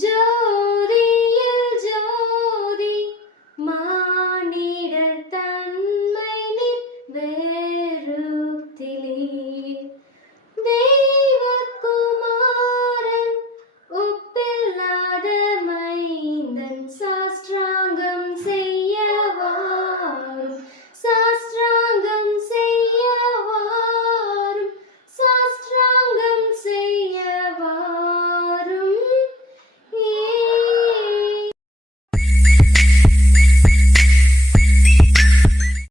ஜோதியில் ஜோதி மானிடர் தன்மை வேறு திலி